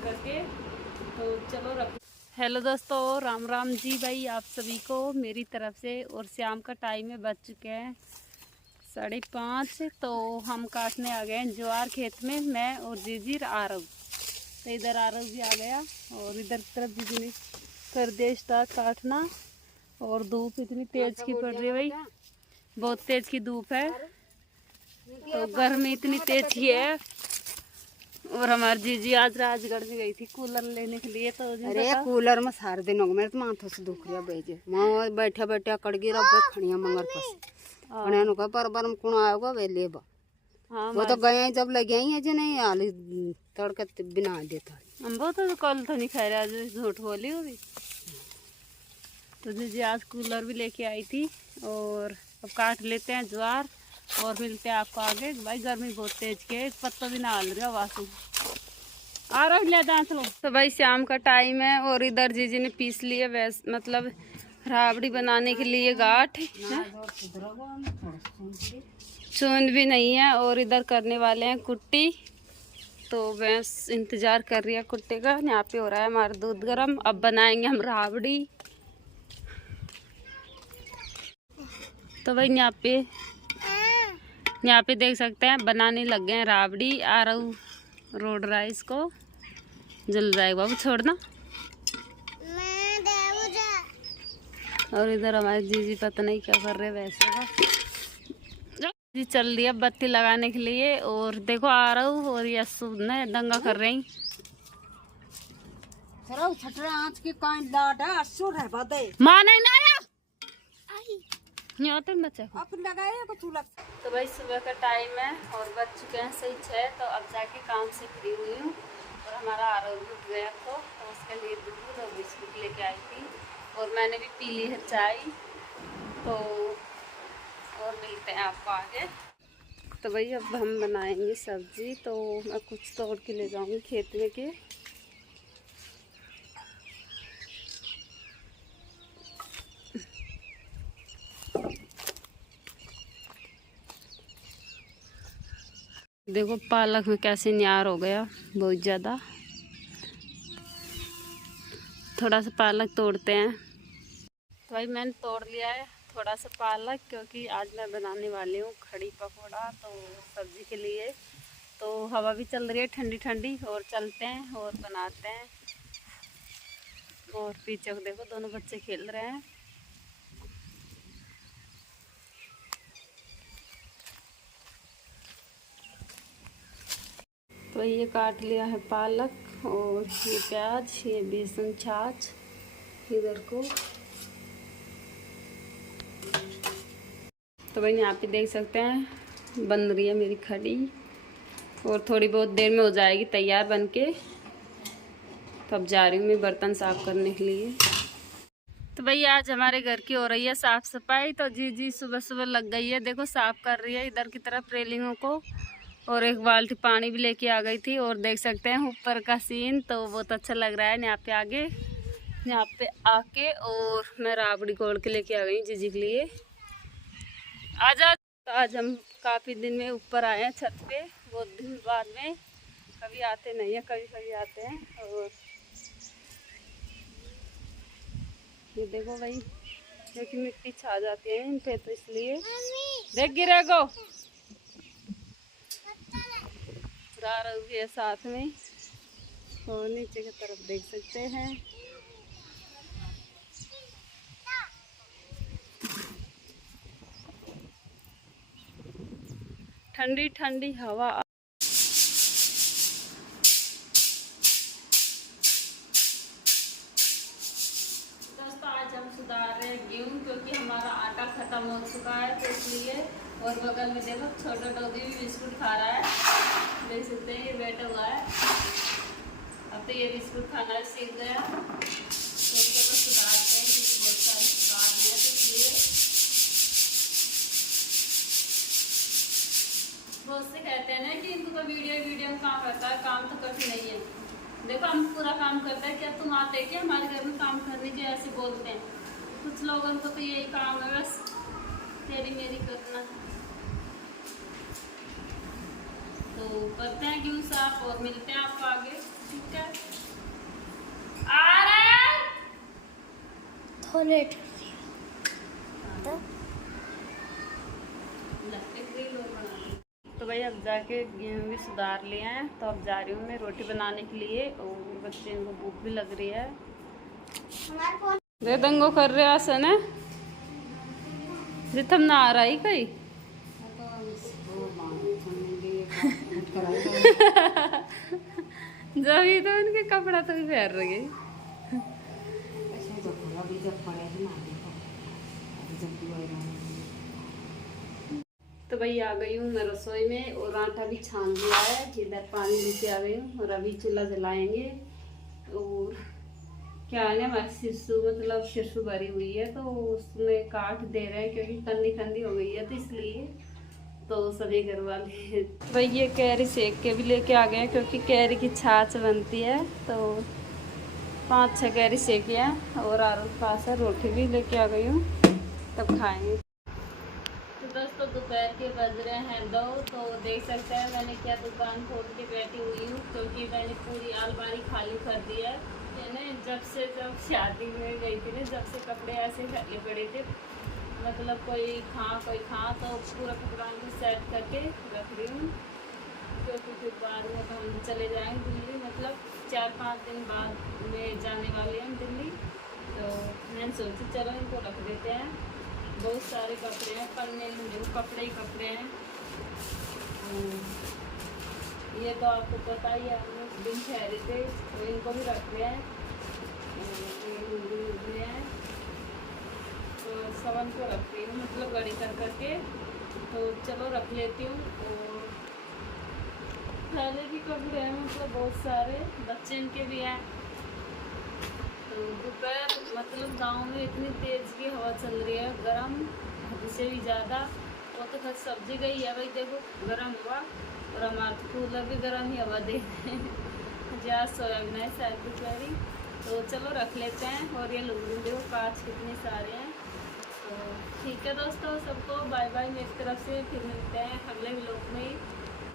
करके। तो चलो रख। हेलो दोस्तों, राम राम जी भाई आप सभी को मेरी तरफ से। और शाम का टाइम है, बज चुके हैं 5:30। तो हम काटने आ गए हैं ज्वार खेत में, मैं और जीजी आरव। तो इधर आरव भी आ गया और इधर तरफ जीजी ने कर दिया स्टार्ट काटना। और धूप इतनी तेज की पड़ रही है भाई, बहुत तेज की धूप है। तो गर्मी इतनी तेज की है। और हमारी जीजी आज राजगढ़ में गई थी कूलर लेने के लिए। तो अरे कूलर में सारे दिन हो गए, मेरे तो माथों से दुख रहा बेजे। मैं बैठे बैठे अकड़ गिर खड़िया मंगर पस खड़िया का पर में कौन आएगा वे ले बा। हाँ वो तो गए जब लगे ही है जो नहीं आली तड़के बिना देता। हम वो तो कल तो नहीं खा रहे, आज झूठ बोली हो भी। तो जीजी आज कूलर भी लेके आई थी। और अब काट लेते हैं ज्वार और मिलते हैं आपको आगे। भाई गर्मी बहुत तेज की है, एक पत्ता भी ना हल रहा वासु आ रहा ले दांत लो। तो भाई शाम का टाइम है और इधर जीजी ने पीस लिए वैस मतलब राबड़ी बनाने के लिए गाठ। चूंद भी नहीं है और इधर करने वाले हैं कुट्टी। तो भैंस इंतजार कर रही है कुट्टे का। यहाँ पे हो रहा है हमारा दूध गरम, अब बनाएंगे हम राबड़ी। तो भाई यहाँ पे देख सकते हैं बनाने लग गए हैं राबड़ी। आ रहा रोड रहा है, इसको जल रहा है बाबू, छोड़ना। और इधर हमारे जीजी पता नहीं क्या कर रहे वैसे का जी चल रही है बत्ती लगाने के लिए। और देखो आ रहा हूँ और ये ने दंगा कर रही। माँ नहीं ना आया यहाँ तक बच्चा तो भाई सुबह का टाइम है और बज चुके हैं 6:30। तो अब जाके काम से फ्री हुई हूँ। और हमारा आरव भी उठ गया तो उसके लिए दूध और बिस्कुट लेके आई थी। और मैंने भी पी ली है चाय। तो और मिलते हैं आपको आगे। तो भाई अब हम बनाएंगे सब्जी। तो मैं कुछ तोड़ के ले जाऊंगी खेत में के। देखो पालक में कैसे न्यार हो गया बहुत ज़्यादा। थोड़ा सा पालक तोड़ते हैं। तो भाई मैंने तोड़ लिया है थोड़ा सा पालक, क्योंकि आज मैं बनाने वाली हूँ खड़ी पकौड़ा तो सब्जी के लिए। तो हवा भी चल रही है ठंडी ठंडी, और चलते हैं और बनाते हैं। और पीछे को देखो दोनों बच्चे खेल रहे हैं। तो ये काट लिया है पालक और ये प्याज, ये बेसन छाछ इधर को। तो भाई यहाँ पे देख सकते हैं बन रही है मेरी खड़ी। और थोड़ी बहुत देर में हो जाएगी तैयार बन के। तो अब जा रही हूँ मैं बर्तन साफ करने के लिए। तो भाई आज हमारे घर की हो रही है साफ सफाई। तो जीजी सुबह सुबह लग गई है, देखो साफ कर रही है इधर की तरफ रेलिंगों को। और एक बाल्टी पानी भी लेके आ गई थी। और देख सकते हैं ऊपर का सीन, तो बहुत अच्छा लग रहा है। यहाँ पे आगे यहाँ पे आके और मैं राबड़ी गोल के लेके आ गई जीजी के लिए। तो आज हम काफ़ी दिन में ऊपर आए हैं छत पे, बहुत दिन बाद में। कभी आते नहीं है, कभी कभी आते हैं। और ये देखो भाई क्योंकि मिट्टी छा जाती है इन पे, तो इसलिए देख गिरेगो रही है साथ में। और नीचे की तरफ देख सकते हैं। ठंडी ठंडी हवा। दोस्तों आज हम सुधार रहे हैं गेहूँ, क्योंकि हमारा आटा खत्म हो चुका है तो इसलिए। और बगल में देखो छोटा डॉगी भी बिस्कुट खा रहा है, देख सकते हैं ये बैठा हुआ है। अब तो ये बिस्कुट खाना सीख गया। तो इसको तो सुधारते हैं क्योंकि बहुत सारी सुधारने हैं, तो इसलिए बहुत से कहते हैं ना कि इनको तो वीडियो काम करता है। काम तो कठिन नहीं है, देखो हम पूरा काम करते हैं। क्या तुम आते कि हमारे घर में काम करने के ऐसे बोलते हैं। कुछ लोगों को तो यही काम है बस तेरी मेरी करना। तो करते हैं गेहूँ साफ और मिलते हैं आपको आगे, ठीक है। चॉकलेट तो भाई अब जाके गेहूँ भी सुधार लिए हैं, तो अब जा रही हूँ मैं रोटी बनाने के लिए, और बच्चे को भूख भी लग रही है। दे दंगो कर रहे आसन है जितम ना आ रहा ही कहीं जब ही तो इनके कपड़ा तो भी पहन रहे। तो भाई आ गई हूँ मैं रसोई में, और आटा भी छान दिया है, इधर पानी लेके आ गई हूँ, और अभी चूल्हा जलाएंगे। और क्या है ना, हमारी शिशु मतलब शिशु भरी हुई है, तो उसमें काट दे रहे हैं क्योंकि ठंडी ठंडी हो गई है, तो इसलिए तो सभी घर वाले भाई ये कैरी सेक के भी लेके आ गए हैं, क्योंकि कैरी की छाछ बनती है। तो 5-6 कैरी सेके हैं, और आलू पास है, रोटी भी लेके आ गई हूँ, तब खाएंगे। तो दोस्तों दोपहर के बज रहे हैं 2, तो देख सकते हैं मैंने क्या दुकान खोल के बैठी हुई हूँ, क्योंकि मैंने पूरी अलमारी खाली कर दी है। जब शादी में गई थी ना, जब से कपड़े ऐसे फैले पड़े थे, मतलब कोई खा तो पूरा कपड़ा को सेट करके रख रही हूँ, क्योंकि फिर बाद में तो हम चले जाएंगे दिल्ली, मतलब 4-5 दिन बाद में जाने वाले हैं दिल्ली। तो मैंने सोची चलो इनको रख देते हैं। बहुत सारे कपड़े हैं, पन्ने कपड़े ही कपड़े हैं। ये तो आपको पता ही है, हम उस दिन ठहरे थे, तो इनको भी रख रहे हैं। ये हैं तो सबन को रख रही हूँ, मतलब गड़ी कर करके, तो चलो रख लेती हूँ। और पहले भी कपड़े हैं, मतलब बहुत सारे बच्चे इनके भी हैं। तो दोपहर मतलब गांव में इतनी तेज़ की हवा चल रही है, गर्म हद से भी ज़्यादा। वो तो खत सब्जी गई है भाई, देखो गर्म हुआ, और हमारा तो कूलर भी गर्म ही हवा दे जहाँ सोयाबीन है शायद दोपहरी। तो चलो रख लेते हैं। और ये लुंगी देखो कांच कितने सारे हैं। तो ठीक है दोस्तों, सबको बाय बाय मेरी तरफ से, फिर मिलते हैं अगले व्लॉग में।